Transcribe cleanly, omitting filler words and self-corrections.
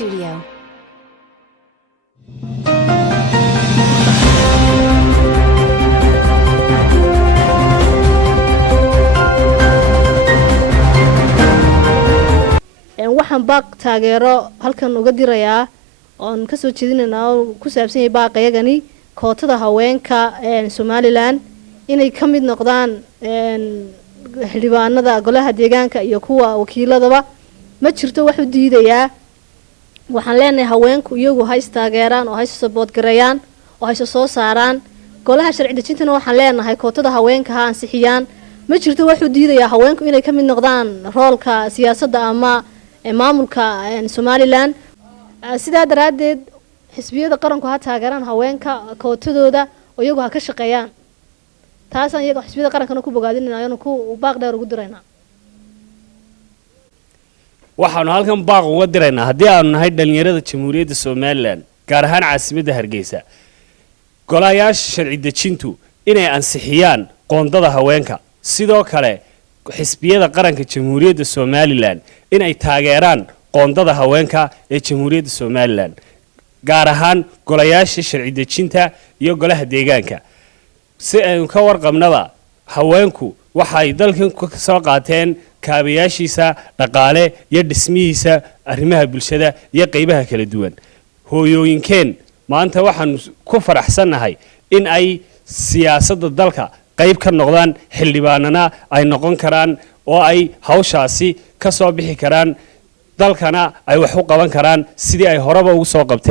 Studio. waxaan baaq taageero halkan uga dirayaa oon ka soo jeedinaynaa oo ku saabsan yahay baaqayagani kootada haweenka Somaliland inay ka mid noqdaan xildhibaanada golaha deegaanka iyo kuwa wakiiladaba ma jirto wax u diidayaa waxaan leenahay haweenku iyagu ha istaageeraan oo ha support gareeyaan oo ha soo saaraan golaha sharci dejintana waxaan leenahay kootada haweenka ha ansixiyaan ma jirto wax u diidayaa haweenku inay ka mid noqdaan roolka siyaasadda ama maamulka Somaliland sida daraadeed xisbiyada qaranku ha taageeraan haweenka kootadooda oo iyagu ha ka shaqeeyaan taasaan iyaga xisbiyada qarankana ku bogaadinayna ku baaq dheer ugu diraynaa waxaanu halkan baaq uga diraynaa haddii aanu nahay dhalinyarada jamhuuriyadda Somaliland gaar ahaan caasimadda Hargeysa golayaasha sharci dejintu inay ansixiyaan qoondada haweenka sidoo kale xisbiyada qaranka jamhuuriyadda Somaliland inay taageeraan qoondada haweenka ee jamhuuriyadda Somaliland gaar ahaan golayaasha sharci dejinta iyo golaha deegaanka si ay ka warqabnaba haweenku waxay dalkan ka soo qaateen kaabayaashiisa dhaqaale iyo dhismihiisa arrimaha bulshada iyo qaybaha kala duwan hooyooyinkeen maanta waxaan ku faraxsanahay in ay siyaasadda dalka qayb ka noqdaan xildhibaanana ay noqon karaan oo ay hawshaasi ka soo bixi karaan dalkana ay wax u qaban karaan sidii ay horeba ugu soo qabteen